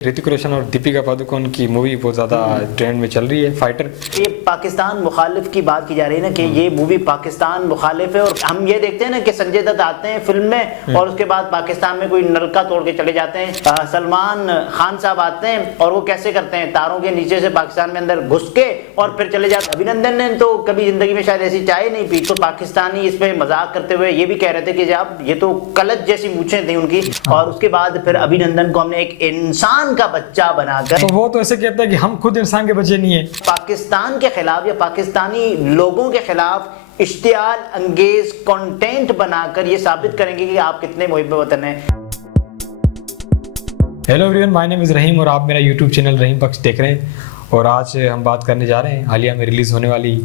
ऋतिक रोशन और दीपिका पादुकोण की मूवी बहुत ज्यादा ट्रेंड में चल रही है, फाइटर। ये पाकिस्तान मुखालिफ की बात की जा रही है ना कि ये मूवी पाकिस्तान मुखालिफ है। और हम ये देखते हैं ना कि संजय दत्त आते हैं फिल्म में और उसके बाद पाकिस्तान में कोई नलका तोड़ के चले जाते हैं। सलमान खान साहब आते हैं और वो कैसे करते हैं, तारों के नीचे से पाकिस्तान में अंदर घुस के और फिर चले जाते हैं। अभिनंदन ने तो कभी जिंदगी में शायद ऐसी चाय नहीं पी, तो पाकिस्तानी इस पे मजाक करते हुए ये भी कह रहे थे कि जब ये तो कलच जैसी मूछें थी उनकी। और उसके बाद फिर अभिनंदन को हमने एक इंसान का बच्चा बनाकर, तो वो तो ऐसे कहता है कि हम खुद इंसान के बच्चे नहीं है। पाकिस्तान के खिलाफ या पाकिस्तानी लोगों के खिलाफ इश्तियाल अंगेज कंटेंट बनाकर ये साबित करेंगे कि आप कितने मुहिब वतन हैं। Hello everyone, my name is Rahim और आप मेरा यूट्यूब चैनल रहीम पक्ष देख रहे हैं। और आज हम बात करने जा रहे हैं हालिया में रिलीज़ होने वाली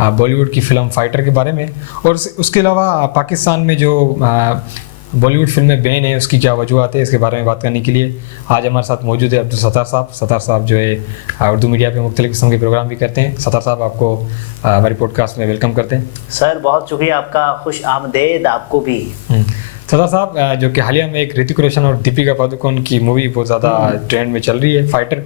बॉलीवुड की फिल्म फाइटर के बारे में। और उसके अलावा पाकिस्तान में जो बॉलीवुड फिल्में बैन है उसकी क्या वजूहत है, इसके बारे में बात करने के लिए आज हमारे साथ मौजूद है अब्दुल सत्तार साहब। सत्तार साहब जो है उर्दू मीडिया पे मुख्तलिफ किस्म के प्रोग्राम भी करते हैं। सत्तार साहब, आपको हमारी पॉडकास्ट में वेलकम करते हैं। सर बहुत शुक्रिया आपका, खुश आमदेद आपको भी। सत्तार साहब, जो कि हालिया में एक ऋतिक रोशन और दीपिका पादुकोण की मूवी बहुत ज़्यादा ट्रेंड में चल रही है, फाइटर,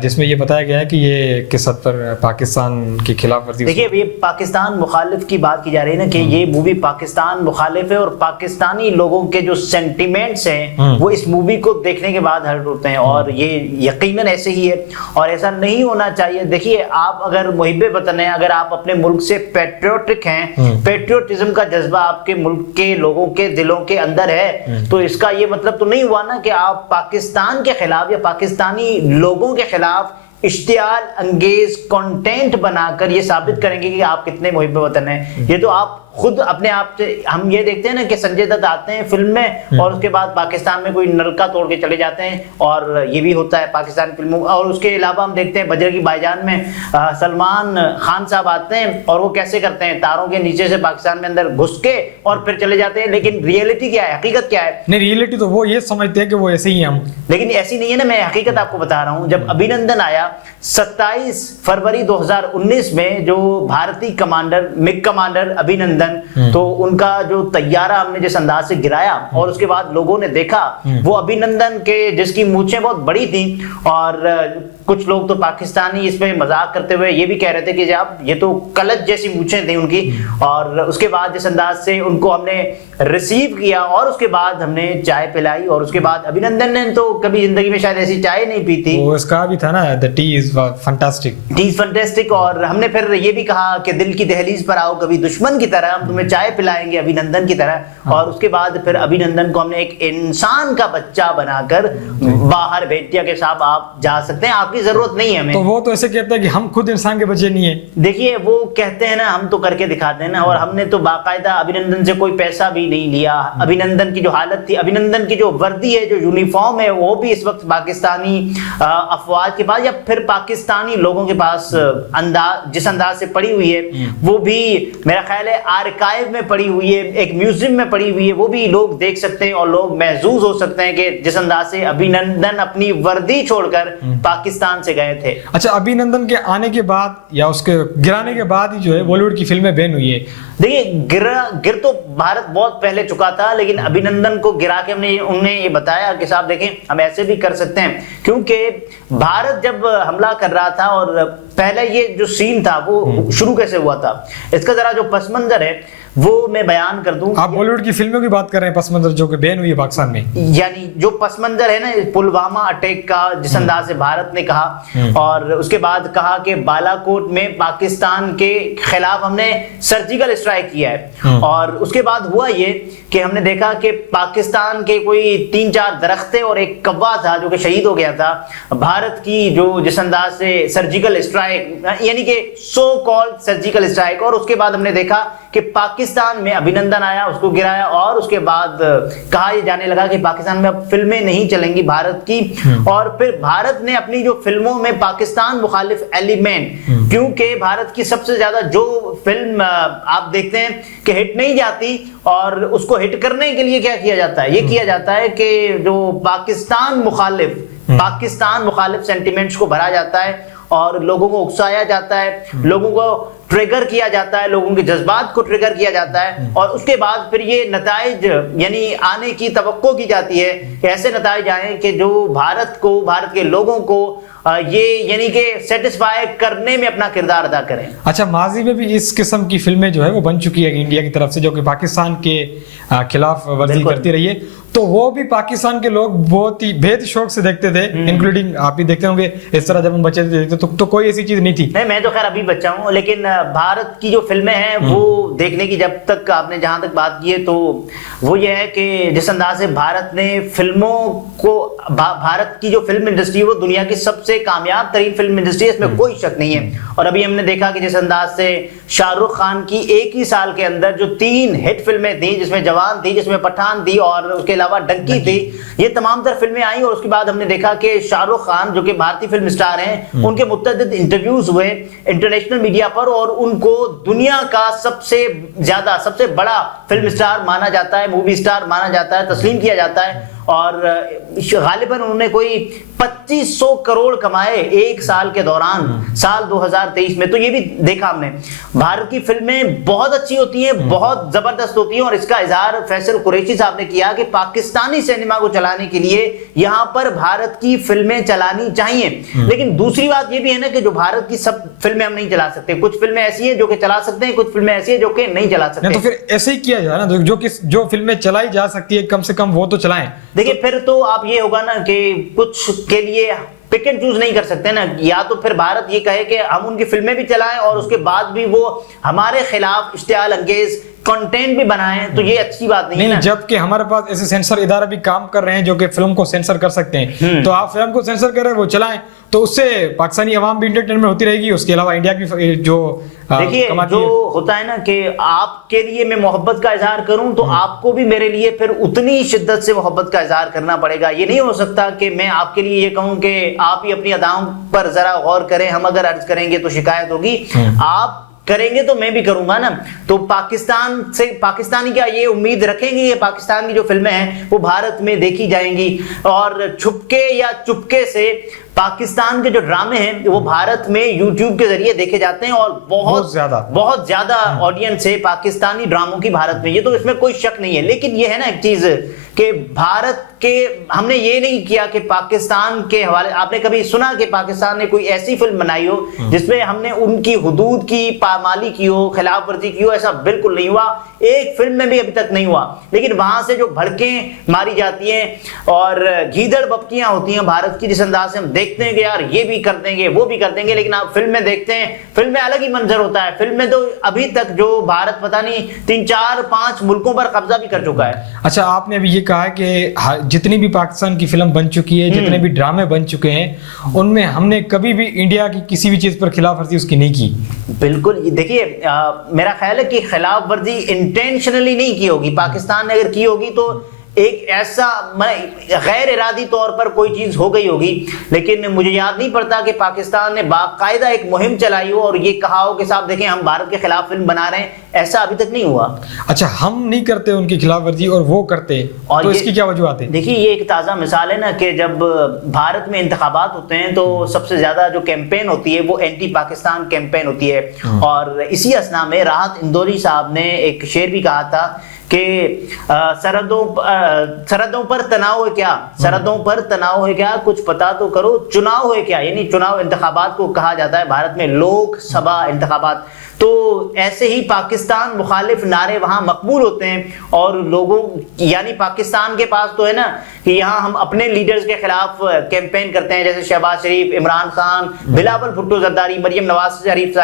जिसमें ये बताया गया है कि ये किस हद पर पाकिस्तान की खिलाफ वर्जी। देखिए, ये पाकिस्तान मुखालिफ की बात की जा रही है ना कि ये मूवी पाकिस्तान मुखालिफ है और पाकिस्तानी लोगों के जो सेंटिमेंट्स हैं वो इस मूवी को देखने के बाद हर्ट होते हैं। और ये यकीनन ऐसे ही है और ऐसा नहीं होना चाहिए। देखिए, आप अगर मुहिब्बे वतन हैं, अगर आप अपने मुल्क से पेट्रियोटिक हैं, पेट्रियोटिज्म का जज्बा आपके मुल्क के लोगों के दिलों के अंदर है, तो इसका ये मतलब तो नहीं हुआ ना कि आप पाकिस्तान के खिलाफ या पाकिस्तानी लोगों के खिलाफ इश्तियाल अंगेज कंटेंट बनाकर ये साबित करेंगे कि आप कितने मुहिब वतन हैं। ये तो आप खुद अपने आप से, हम ये देखते हैं ना कि संजय दत्त आते हैं फिल्म में और उसके बाद पाकिस्तान में कोई नलका तोड़ के चले जाते हैं, और ये भी होता है पाकिस्तानी फिल्मों। और उसके अलावा हम देखते हैं बजरंगी भाईजान में सलमान खान साहब आते हैं और वो कैसे करते हैं, तारों के नीचे से पाकिस्तान में अंदर घुस के और फिर चले जाते हैं। लेकिन रियलिटी क्या है, हकीकत क्या है? नहीं, रियलिटी तो वो ये समझते हैं कि वो ऐसे ही हैं हम, लेकिन ऐसी नहीं है ना। मैं हकीकत आपको बता रहा हूं। जब अभिनंदन आया 27 फरवरी 2019 में, जो भारतीय कमांडर मिग कमांडर अभिनंदन, तो उनका जो तैयारा हमने जिस अंदाज से गिराया और उसके बाद लोगों ने देखा वो अभिनंदन के जिसकी मूछें बहुत बड़ी थी, और कुछ लोग तो पाकिस्तानी इस पे मजाक करते हुए ये भी कह रहे थे कि जब ये तो कलच जैसी मूछें थी उनकी। और उसके बाद जिस अंदाज से उनको हमने रिसीव किया और उसके बाद हमने चाय पिलाई, और उसके बाद अभिनंदन ने तो कभी जिंदगी में शायद ऐसी चाय नहीं पी थी। वो इसका भी था ना, the T is fantastic, T is fantastic. और हमने फिर ये भी कहा कि दिल की दहलीज पर आओ कभी दुश्मन की तरह, हम तुम्हें चाय पिलाएंगे अभिनंदन की तरह। और उसके बाद फिर अभिनंदन को हमने एक इंसान का बच्चा बनाकर बाहर भेज दिया कि साहब आप जा सकते हैं, आपकी जरूरत नहीं है हमें। तो वो तो ऐसे कहता है कि हम खुद इंसान के बच्चे नहीं है। देखिए, वो कहते हैं ना, हम तो करके दिखाते हैं ना। और हमने तो बाकायदा अभिनंदन से कोई पैसा भी नहीं लिया। अभिनंदन की जो हालत थी, अभिनंदन की जो वर्दी है, जो यूनिफॉर्म है, वो भी इस वक्त पाकिस्तानी अफवाज के पास या फिर पाकिस्तानी लोगों के पास जिस अंदाज से पड़ी हुई है, वो भी मेरा ख्याल है आर्काइव में पड़ी हुई है, एक म्यूजियम में पड़ी हुई है। वो भी लोग देख सकते हैं और लोग महसूस हो सकते हैं कि जिस अंदाज से अभिनंदन अपनी वर्दी छोड़कर पाकिस्तान से गए थे। अच्छा, अभिनंदन के आने के बाद या उसके गिराने के बाद ही जो है बॉलीवुड की फिल्में बैन हुई है। देखिए, गिर तो भारत बहुत पहले चुका था, लेकिन अभिनंदन को गिरा के उन्हें ये बताया कि साहब देखें, हम ऐसे भी कर सकते हैं। क्योंकि भारत जब हमला कर रहा था, और पहले ये जो सीन था वो शुरू कैसे हुआ था, इसका जरा जो पस मंजर है वो मैं बयान कर दूं। आप बॉलीवुड की फिल्मों की बात कर रहे हैं, पस मंजर जो कि बैन हुई है पाकिस्तान में, यानी जो पस मंजर है ना पुलवामा अटैक का, जिस अंदाज से भारत ने कहा, और उसके बाद कहा कि बालाकोट में पाकिस्तान के खिलाफ हमने सर्जिकल स्ट्राइक किया है। और उसके बाद हुआ ये कि हमने देखा कि पाकिस्तान के कोई 3-4 दरख्त थे और एक कौवा था जो कि शहीद हो गया था। भारत की जो जिस अंदाज से सर्जिकल स्ट्राइक, यानी कि सो कॉल्ड सर्जिकल स्ट्राइक, और उसके बाद हमने देखा कि पाकिस्तान में अभिनंदन आया, उसको गिराया, और उसके बाद कहा यह जाने लगा कि पाकिस्तान में अब फिल्में नहीं चलेंगी भारत की। और फिर भारत ने अपनी जो फिल्मों में पाकिस्तान मुखालिफ एलिमेंट, क्योंकि भारत की सबसे ज्यादा जो फिल्म आप देखते हैं कि हिट नहीं जाती, और उसको हिट करने के लिए क्या किया जाता है, ये किया जाता है कि जो पाकिस्तान मुखालिफ सेंटिमेंट्स को भरा जाता है और लोगों को उकसाया जाता है, लोगों को ट्रिगर किया जाता है, लोगों के जज्बात को ट्रिगर किया जाता है, और उसके बाद फिर ये नताइज यानी आने की तवक्को की जाती है कि ऐसे नताइज आए कि जो भारत के लोगों को ये यानी कि सेटिस्फाई करने में अपना किरदार अदा करें। अच्छा, माजी में भी इस किस्म की फिल्में जो है वो बन चुकी है इंडिया की तरफ से, जो कि पाकिस्तान के खिलाफ वर्जी करती रही है, तो वो भी पाकिस्तान के लोग बहुत ही बेहद शौक से देखते थे, इंक्लूडिंग आप भी देखते होंगे इस तरह जब हम बच्चे थे देखते तो कोई ऐसी चीज नहीं थी। नहीं, मैं तो खैर अभी बच्चा हूँ, लेकिन भारत की जो फिल्में हैं वो देखने की जब तक आपने जहां तक बात की है, तो वो ये है कि जिस अंदाज से भारत ने फिल्मों को, भारत की जो फिल्म इंडस्ट्री है वो दुनिया की सबसे कामयाब तरीन फिल्म इंडस्ट्री है, इसमें कोई शक नहीं है। और अभी हमने देखा कि जिस अंदाज से शाहरुख खान की एक ही साल के अंदर जो 3 हिट फिल्में थी, जिसमें जवान थी, जिसमें पठान थी और उसके अलावा डंकी थी, ये तमाम तर फिल्में आई। और उसके बाद हमने देखा कि शाहरुख खान जो कि भारतीय फिल्म स्टार हैं, उनके मुतअद्दिद इंटरव्यूज हुए इंटरनेशनल मीडिया पर, और उनको दुनिया का सबसे बड़ा फिल्म स्टार माना जाता है, मूवी स्टार माना जाता है, तस्लीम किया जाता है। और गालिबन उन्होंने कोई 2500 करोड़ कमाए एक साल के दौरान, साल 2023 में। तो ये भी देखा हमने, भारत की फिल्में बहुत अच्छी होती हैं, बहुत जबरदस्त होती हैं, और इसका इजहार फैसल कुरैशी साहब ने किया कि पाकिस्तानी सिनेमा को चलाने के लिए यहां पर भारत की फिल्में चलानी चाहिए। लेकिन दूसरी बात ये भी है ना कि जो भारत की सब फिल्में हम नहीं चला सकते, कुछ फिल्में ऐसी हैं जो कि चला सकते हैं, कुछ फिल्में ऐसी हैं जो कि नहीं चला सकते। तो फिर ऐसे ही किया जाए ना, जो फिल्में चलाई जा सकती है कम से कम वो तो चलाएं। देखिए, फिर तो आप ये होगा ना कि कुछ के लिए पिक एंड चूज नहीं कर सकते ना, या तो फिर भारत ये कहे कि हम उनकी फिल्में भी चलाएं और उसके बाद भी वो हमारे खिलाफ इश्तियाल अंगेज कंटेंट भी बनाएं, तो ये अच्छी बात नहीं है ना। जबकि हमारे पास ऐसे सेंसर इदारा भी काम कर रहे हैं जो कि फिल्म को सेंसर कर सकते हैं, तो आप फिल्म को सेंसर कर रहे हैं, वो चलाएं, तो उससे पाकिस्तानी अवाम भी एंटरटेनमेंट होती रहेगी, उसके अलावा इंडिया की जो देखिए जो होता है ना कि आपके लिए मैं मोहब्बत का इजहार करूं, तो आपको भी मेरे लिए फिर उतनी शिद्दत से मोहब्बत का इजहार करना पड़ेगा। ये नहीं हो सकता कि मैं आपके लिए ये कहूं कि आप ही अपनी अदाओं पर जरा गौर करें, हम अगर अर्ज करेंगे तो शिकायत होगी, आप करेंगे तो मैं भी करूंगा ना। तो पाकिस्तान से पाकिस्तानी क्या ये उम्मीद रखेंगे कि पाकिस्तान की जो फिल्में हैं वो भारत में देखी जाएंगी, और छुपके या चुपके से पाकिस्तान के जो ड्रामे हैं वो भारत में यूट्यूब के जरिए देखे जाते हैं, और बहुत ज्यादा ऑडियंस है पाकिस्तानी ड्रामों की भारत में, ये तो इसमें कोई शक नहीं है। लेकिन ये है ना एक चीज कि भारत के हमने ये नहीं किया कि पाकिस्तान के हवाले, आपने कभी सुना कि पाकिस्तान ने कोई ऐसी फिल्म बनाई हो जिसमें हमने उनकी हुदूद की पामाली की हो, खिलाफ वर्जी की हो? ऐसा बिल्कुल नहीं हुआ, एक फिल्म में भी अभी तक नहीं हुआ। लेकिन वहां से जो भड़कें मारी जाती हैं और गीदड़ बपकियां होती हैं भारत की, जिस अंदाज से हम देखते हैं कि यार ये भी कर देंगे वो भी कर देंगे, लेकिन आप फिल्म में देखते हैं, फिल्म में अलग ही मंजर होता है। फिल्म में तो अभी तक जो भारत पता नहीं 3, 4, 5 मुल्कों पर कब्जा भी कर चुका है। अच्छा, आपने अभी ये कहा कि जितनी भी पाकिस्तान की फिल्म बन चुकी है, जितने भी ड्रामे बन चुके हैं, उनमें हमने कभी भी इंडिया की किसी भी चीज पर खिलाफ वर्जी उसकी नहीं की। बिल्कुल, देखिए मेरा ख्याल है कि खिलाफ वर्जी इंटेंशनली नहीं की होगी। पाकिस्तान ने अगर की होगी तो एक ऐसा गैर इरादी तौर पर कोई चीज हो गई होगी, लेकिन मुझे याद नहीं पड़ता कि पाकिस्तान ने बाकायदा एक मुहिम चलाई हो और ये कहा हो कि साहब देखें हम भारत के खिलाफ फिल्म बना रहे हैं, ऐसा अभी तक नहीं हुआ। अच्छा, हम नहीं करते उनकी खिलाफ वर्जी और वो करते, और तो इसकी क्या वजूहत है? देखिए, ये एक ताज़ा मिसाल है ना कि जब भारत में इंतखाबात होते हैं तो सबसे ज्यादा जो कैंपेन होती है वो एंटी पाकिस्तान कैंपेन होती है, और इसी असना में राहत इंदौरी साहब ने एक शेर भी कहा था कि सरहदों पर तनाव है क्या, सरहदों पर तनाव है क्या, कुछ पता तो करो, चुनाव है क्या। यानी चुनाव इंतखाबात को कहा जाता है भारत में, लोकसभा इंतखाबात। तो ऐसे ही पाकिस्तान मुखालिफ नारे वहां मकबूल होते हैं, और लोगों यानी पाकिस्तान के पास तो है ना कि यहाँ हम अपने लीडर्स के खिलाफ कैंपेन करते हैं, जैसे शहबाज शरीफ, इमरान खान, बिलावल भुट्टो जरदारी, मरियम नवाज शरीफ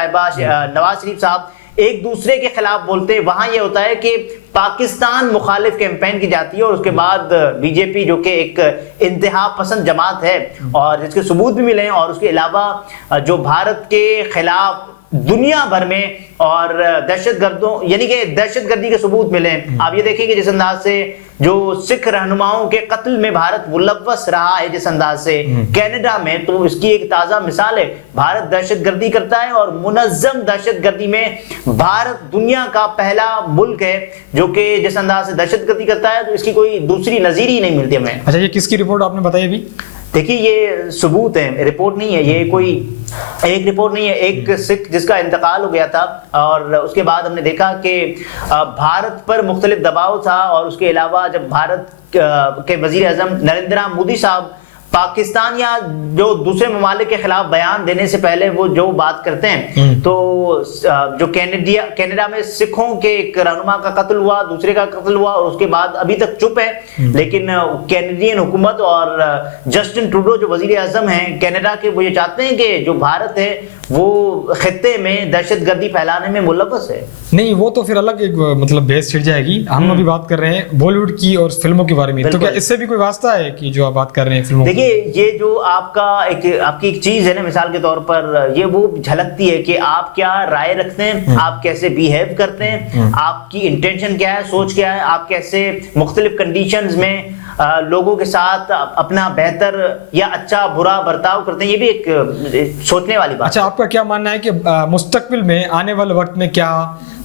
साहब एक दूसरे के खिलाफ बोलते हैं। वहां ये होता है कि पाकिस्तान मुखालिफ कैंपेन की जाती है, और उसके बाद बीजेपी जो कि एक इंतहा पसंद जमात है और जिसके सबूत भी मिले हैं, और उसके अलावा जो भारत के खिलाफ दुनिया भर में और दहशतगर्दों यानी कि दहशतगर्दी के सबूत मिले। आप ये देखिए कि जिस अंदाज से जो सिख रहनुमाओं के कत्ल में भारत मुलव्वस रहा है, जिस अंदाज से कनाडा में, तो इसकी एक ताजा मिसाल है। भारत दहशतगर्दी करता है और मुनज्जम दहशतगर्दी में भारत दुनिया का पहला मुल्क है जो कि जिस अंदाज से दहशतगर्दी करता है, तो इसकी कोई दूसरी नजीर ही नहीं मिलती हमें। अच्छा, ये किसकी रिपोर्ट आपने बताई अभी? देखिए ये सबूत है, रिपोर्ट नहीं है, ये कोई एक रिपोर्ट नहीं है। एक सिख जिसका इंतकाल हो गया था और उसके बाद हमने देखा कि भारत पर मुख्तलिफ दबाव था, और उसके अलावा जब भारत के वजीर आजम नरेंद्र मोदी साहब पाकिस्तान या जो दूसरे ममालिक के खिलाफ बयान देने से पहले वो जो बात करते हैं, तो जो कनाडा में सिखों के एक रहनुमा का कत्ल हुआ, दूसरे का कत्ल हुआ, और उसके बाद अभी तक चुप है। लेकिन कैनेडियन हुकूमत और जस्टिन ट्रूडो जो वजीर आजम हैं कनाडा के, वो ये चाहते हैं कि जो भारत है वो खित्ते में दहशतगर्दी फैलाने में मुलव्वस है। नहीं, वो तो फिर अलग एक मतलब बहस छिड़ जाएगी। हम अभी बात कर रहे हैं बॉलीवुड की और फिल्मों के बारे में, तो क्या इससे भी कोई वास्ता है कि जो आप बात कर रहे हैं फिल्मों? देखिए ये जो आपकी एक चीज है ना, मिसाल के तौर पर ये वो झलकती है कि आप क्या राय रखते हैं, आप कैसे बिहेव करते हैं, आपकी इंटेंशन क्या है, सोच क्या है, आप कैसे मुख्तलिफ कंडीशंस में लोगों के साथ अपना बेहतर या अच्छा बुरा बर्ताव करते हैं। ये भी एक सोचने वाली बात। अच्छा, आपका क्या मानना है कि मुस्तकबिल में आने वाले वक्त में क्या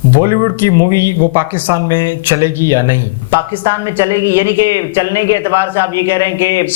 बॉलीवुड की मूवी वो पाकिस्तान में चलेगी या नहीं? पाकिस्तान में चलेगी, यानी कि चलने के एतबार से आप ये कह रहे हैं कि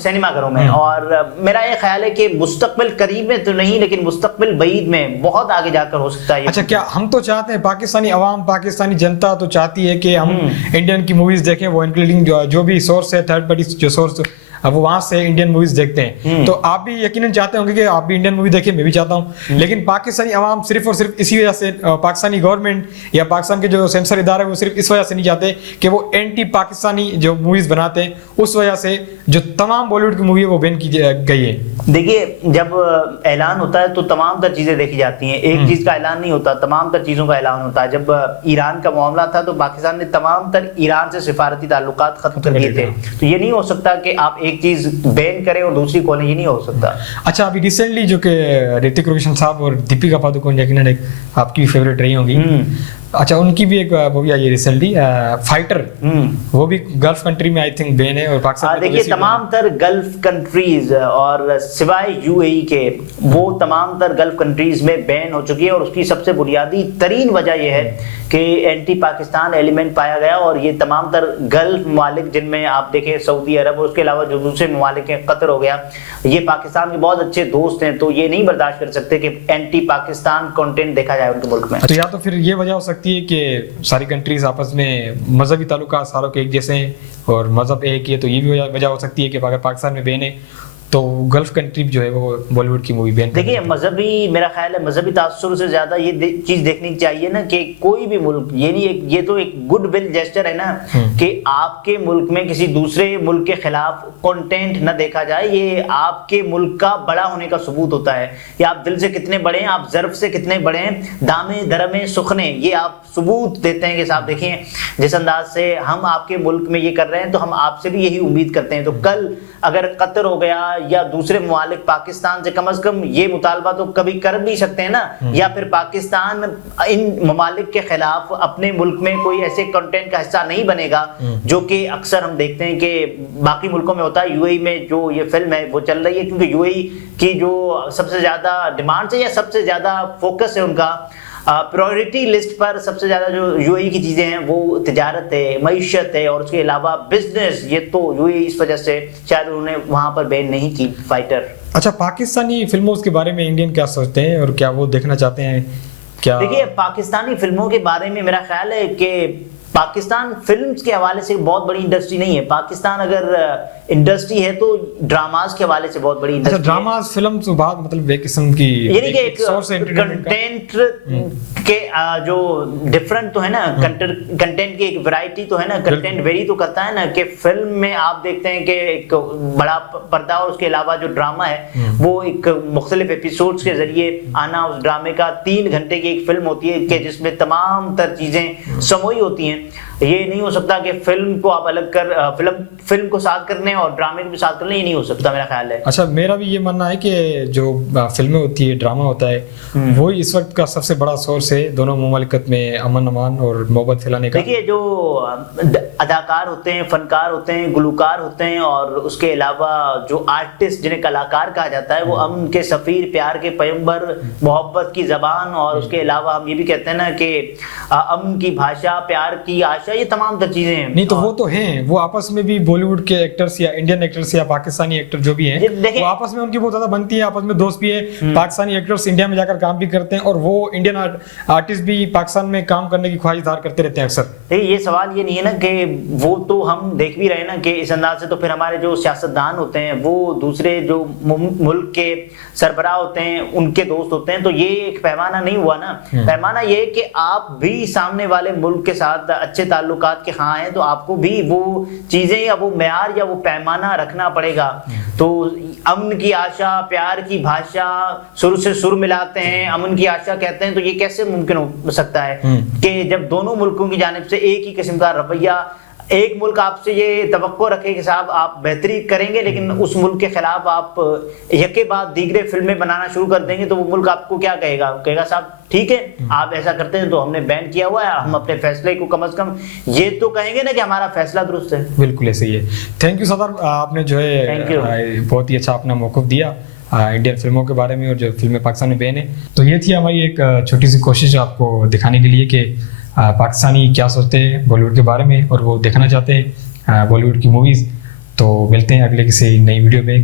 सिनेमाघरों में। और मेरा ये ख्याल है कि मुस्तकबिल करीब में तो नहीं, लेकिन मुस्तकबिल बईद में बहुत आगे जाकर हो सकता है। अच्छा, क्या हम तो चाहते हैं, पाकिस्तानी अवाम, पाकिस्तानी जनता तो चाहती है कि हम इंडियन की मूवीज देखें, वो इंक्लूडिंग जो भी सोर्स है, थर्ड पार्टी जो सोर्स, अब वहां से इंडियन मूवीज देखते हैं। तो आप भी यकीनन चाहते होंगे कि आप भी इंडियन मूवी देखें, मैं भी चाहता हूं। लेकिन पाकिस्तानी अवाम सिर्फ और सिर्फ इसी वजह से, पाकिस्तानी गवर्नमेंट या पाकिस्तान के जो सेंसर इदारा है वो सिर्फ इस वजह से नहीं चाहते कि वो एंटी पाकिस्तानी जो मूवीज बनाते हैं, उस वजह से जो तमाम बॉलीवुड की मूवी है वो बैन की गई है। देखिए जब ऐलान होता है तो तमाम तर चीजें देखी जाती हैं, एक चीज का ऐलान नहीं होता, तमाम तर चीजों का ऐलान होता है। जब ईरान का मामला था तो पाकिस्तान ने तमाम तर ईरान से सिफारती ताल्लुकात खत्म कर दिए थे। तो ये नहीं हो सकता कि आप एक चीज बैन करें और दूसरी खोलें, ये नहीं हो सकता। अच्छा, अभी रिसेंटली जो कि ऋतिक रोशन साहब और दीपिका पादुकोण यकीनन एक आपकी फेवरेट रही होंगी, अच्छा उनकी भी एक मूवी आई है रिसेंटली, फाइटर, वो भी गल्फ कंट्री में आई थिंक बैन है, और पाकिस्तान देखिए तमाम तर गल्फ कंट्रीज और सिवाय यूएई के वो तमाम तर गल्फ कंट्रीज में बैन हो चुकी है। और उसकी सबसे बुनियादी तरीन वजह यह है कि एंटी पाकिस्तान एलिमेंट पाया गया, और ये तमाम तर गल्फ ममालिक जिनमें आप देखें सऊदी अरब और उसके अलावा जो दूसरे ममालिक हैं, कतर हो गया, ये पाकिस्तान के बहुत अच्छे दोस्त हैं, तो ये नहीं बर्दाश्त कर सकते कि एंटी पाकिस्तान कंटेंट देखा जाए उनके मुल्क में। तो या तो फिर ये वजह हो सकती है कि सारी कंट्रीज आपस में मजहबी ताल्लुकात सारों के एक जैसे हैं और मजहब एक ही है, तो ये भी वजह हो सकती है कि अगर पाकिस्तान में बैन है तो गल्फ कंट्री जो है वो बॉलीवुड की मूवी बैन। देखिए मजहबी, मेरा ख्याल है मजहबी तासुर से ज्यादा ये चीज देखनी चाहिए ना कि कोई भी मुल्क, ये नहीं ये तो एक गुड विल जेस्चर है ना कि आपके मुल्क में किसी दूसरे मुल्क के खिलाफ कंटेंट न देखा जाए। ये आपके मुल्क का बड़ा होने का सबूत होता है कि आप दिल से कितने बड़े हैं, आप ज़र्फ से कितने बड़े हैं, दामे दरमे सुखने, ये आप सबूत देते हैं कि साहब देखिए जिस अंदाज से हम आपके मुल्क में ये कर रहे हैं तो हम आपसे भी यही उम्मीद करते हैं। तो कल अगर कतर हो गया या दूसरे ममालिक पाकिस्तान से कम ये मुतालबा तो कभी कर भी सकते हैं ना, या फिर पाकिस्तान इन ममालिक के खिलाफ अपने मुल्क में कोई ऐसे कंटेंट का हिस्सा नहीं बनेगा जो कि अक्सर हम देखते हैं कि बाकी मुल्कों में होता है। यूएई में जो ये फिल्म है वो चल रही है क्योंकि यूएई की जो सबसे ज्यादा डिमांड है या सबसे ज्यादा फोकस है उनका प्रायोरिटी लिस्ट पर, सबसे ज्यादा जो यूएई की चीजें हैं वो तिजारत है, मईशत है और उसके अलावा बिजनेस। ये तो यूएई इस वजह से शायद उन्होंने वहां पर बैन नहीं की फाइटर। अच्छा, पाकिस्तानी फिल्मों के बारे में इंडियन क्या सोचते हैं और क्या वो देखना चाहते हैं क्या? देखिए पाकिस्तानी फिल्मों के बारे में मेरा ख्याल है कि पाकिस्तान फिल्म्स के हवाले से बहुत बड़ी इंडस्ट्री नहीं है। पाकिस्तान अगर इंडस्ट्री है तो ड्रामास के हवाले से बहुत बड़ी इंडस्ट्री। अच्छा, ड्रामास फिल्म्स तो बात मतलब एक किस्म की, यानी कि एक कंटेंट के जो डिफरेंट तो है ना, कंटेंट की एक वैरायटी तो है ना, कंटेंट वेरी तो करता है ना कि फिल्म में आप देखते हैं कि एक बड़ा पर्दा और उसके अलावा जो ड्रामा है वो एक मुख्तलिफ एपिसोड्स के जरिए आना, उस ड्रामे का 3 घंटे की एक फिल्म होती है कि जिसमें तमाम तर चीजें समोई होती हैं। ये नहीं हो सकता कि फिल्म को आप अलग कर फिल्म को साथ करने और ड्रामे को भी साथ करने, ये नहीं हो सकता मेरा ख्याल है। अच्छा, मेरा भी ये मानना है कि जो फिल्में होती है, ड्रामा होता है, वो इस वक्त का सबसे बड़ा सोर्स है दोनों मुमालिकत में अमन अमान और मोहब्बत फैलाने का। देखिए जो अदाकार होते हैं, फनकार होते हैं, गुलकार होते हैं और उसके अलावा जो आर्टिस्ट जिन्हें कलाकार कहा जाता है, वो अमन के सफीर, प्यार के पैगंबर, मोहब्बत की जबान और उसके अलावा हम ये भी कहते हैं ना कि अमन की भाषा, प्यार की आशा भाषा, ये तमाम तर चीजें हैं। नहीं तो वो तो हैं, वो आपस में भी बॉलीवुड के एक्टर्स या इंडियन एक्टर्स या पाकिस्तानी एक्टर जो भी हैं, वो आपस में उनकी बहुत ज्यादा बनती है, आपस में दोस्त भी है। पाकिस्तानी एक्टर्स इंडिया में जाकर काम भी करते हैं और वो इंडियन आर्टिस्ट भी पाकिस्तान में काम करने की ख्वाहिश जाहिर करते रहते हैं अक्सर। देखिए, ये सवाल ये नहीं है ना कि वो तो हम देख भी रहे हैं ना कि इस अंदाज से तो फिर हमारे जो सियासतदान होते हैं वो दूसरे जो मुल्क के सरबराह होते हैं उनके दोस्त होते हैं, तो ये एक पैमाना नहीं हुआ ना। पैमाना ये कि आप भी सामने वाले मुल्क के साथ अच्छे ताल्लुकात के हाँ हैं, तो आपको भी वो चीजें या वो मेयार या वो पैमाना रखना पड़ेगा। तो अमन की आशा, प्यार की भाषा, सुर से सुर मिलाते हैं, अमन की आशा कहते हैं, तो ये कैसे मुमकिन हो सकता है कि जब दोनों मुल्कों की जानिब से एक ही किस्म का रवैया, एक मुल्क आपसे ये तवक्को रखे कि साहब आप बेहतरी करेंगे, लेकिन उस मुल्क के खिलाफ आप यके बाद दीगरे फिल्में बनाना शुरू कर देंगे, तो वो मुल्क आपको क्या कहेगा? कहेगा साहब ठीक है, आप ऐसा करते हैं तो हमने बैन किया हुआ है, हम अपने फैसले को कम से कम ये तो कहेंगे ना कि हमारा फैसला दुरुस्त है। बिल्कुल ऐसे ही है। थैंक यू सरदार, आपने जो है बहुत ही अच्छा अपना मौक़िफ़ दिया इंडियन फिल्मों के बारे में और जो फिल्में पाकिस्तान में बैन है। तो ये थी हमारी एक छोटी सी कोशिश आपको दिखाने के लिए कि पाकिस्तानी क्या सोचते हैं बॉलीवुड के बारे में और वो देखना चाहते हैं बॉलीवुड की मूवीज़। तो मिलते हैं अगले किसी नई वीडियो में।